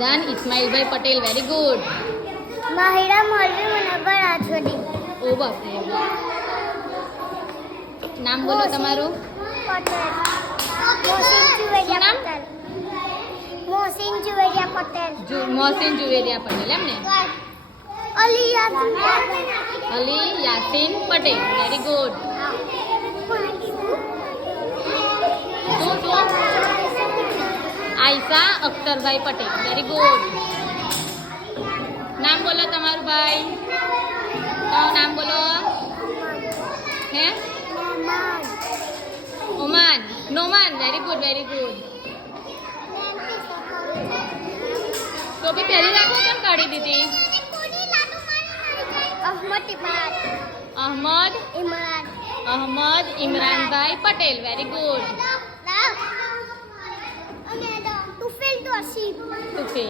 વિધાન ઇસ્માઇલભાઈ Patel, very good. Mahira મૌલવી Munawar રાજવડી. ઓ બાપરે. નામ બોલો તમારું. પટેલ. મોહસિન જુવેરિયા નામ? પટેલ. મોહસિન જુવેરિયા પટેલ. મોહસિન જુવેરિયા પટેલ એમ ને. અલી યાસીન પટેલ. Ali Yasin Patel, very good. શું આયશા અખ્તરભાઈ પટેલ, વેરી ગુડ. નામ બોલો તમારું ભાઈ. તમારું નામ બોલો. હે ઓમાન, Noman, very good, very good. ટોપી પહેરી રાખો, કેમ કાઢી દીધી? અહમદ ઇમરાન. અહમદ ઇમરાન. ઇમરાનભાઈ પટેલ, વેરી ગુડ. તુફેલ તોસીફ. તુફેલ.